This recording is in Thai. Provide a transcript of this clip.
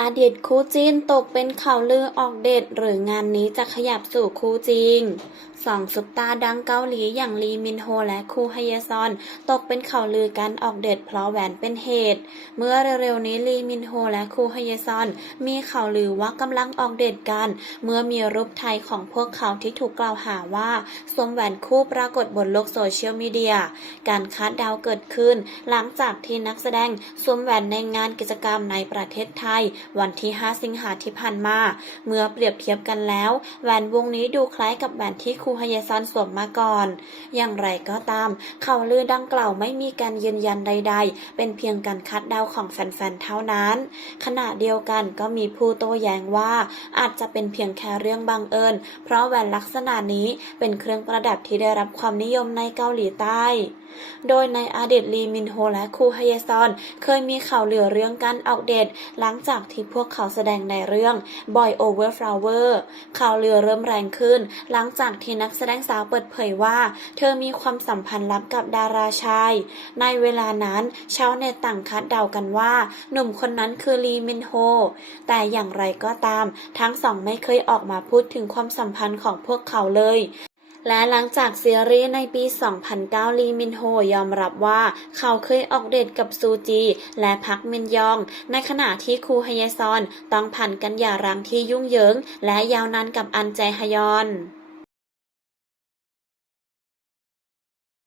อดีตคู่จิ้นตกเป็นข่าวลือออกเดทหรืองานนี้จะขยับสู่คู่จริงสองซุปตาดังเกาหลีอย่างลีมินโฮและคูฮเยซอน ตกเป็นข่าวลือการออกเดทเพราะแหวนเป็นเหตุ เมื่อเร็วๆนี้ลีมินโฮและคูฮเยซอน มีข่าวลือว่ากำลังออกเดทกัน เมื่อมีรูปไทยของพวกเขาที่ถูกกล่าวหาว่าสวมแหวนคู่ปรากฏบนโลกโซเชียลมีเดีย การคาดเดาเกิดขึ้น หลังจากที่นักแสดงสวมแหวนในงานกิจกรรมในประเทศไทยวันที่ 5 สิงหาที่ผ่านมา เมื่อเปรียบเทียบกันแล้ว แหวนวงนี้ดูคล้ายกับแหวนที่ครูฮยซอนสวมมาก่อน อย่างไรก็ตามข่าวลือดังกล่าวไม่มีการยืนยันใด ๆ เป็นเพียงการคาดเดาของแฟนๆ เท่านั้น ขณะเดียวกันก็มีผู้โต้แย้งว่า อาจจะเป็นเพียงแค่เรื่องบังเอิญ เพราะแหวนลักษณะนี้เป็นเครื่องประดับที่ได้รับความนิยมในเกาหลีใต้ โดยในอดีตลีมินโฮและคูฮยซอนเคยมีข่าวเหลือเรื่องการออกเดทหลังจากที่ที่พวกเขาแสดงในเรื่อง Boy Over Flower ข่าวลือเริ่มแรงขึ้น หลังจากที่นักแสดงสาวเปิดเผยว่า เธอมีความสัมพันธ์ลับกับดาราชาย ในเวลานั้นชาวเน็ตต่างคาดเดากันว่า หนุ่มคนนั้นคือลีมินโฮ แต่อย่างไรก็ตาม ทั้งสองไม่เคยออกมาพูดถึงความสัมพันธ์ของพวกเขาเลย และหลังจากซีรีส์ในปี 2009 ลีมินโฮยอมรับว่าเขาเคยออกเดทกับซูจี และพักมินยอง ในขณะที่คูฮยซอนต้องผ่านกันหย่าร้างที่ยุ่งเหยิง และยาวนานกับอันแจฮยอน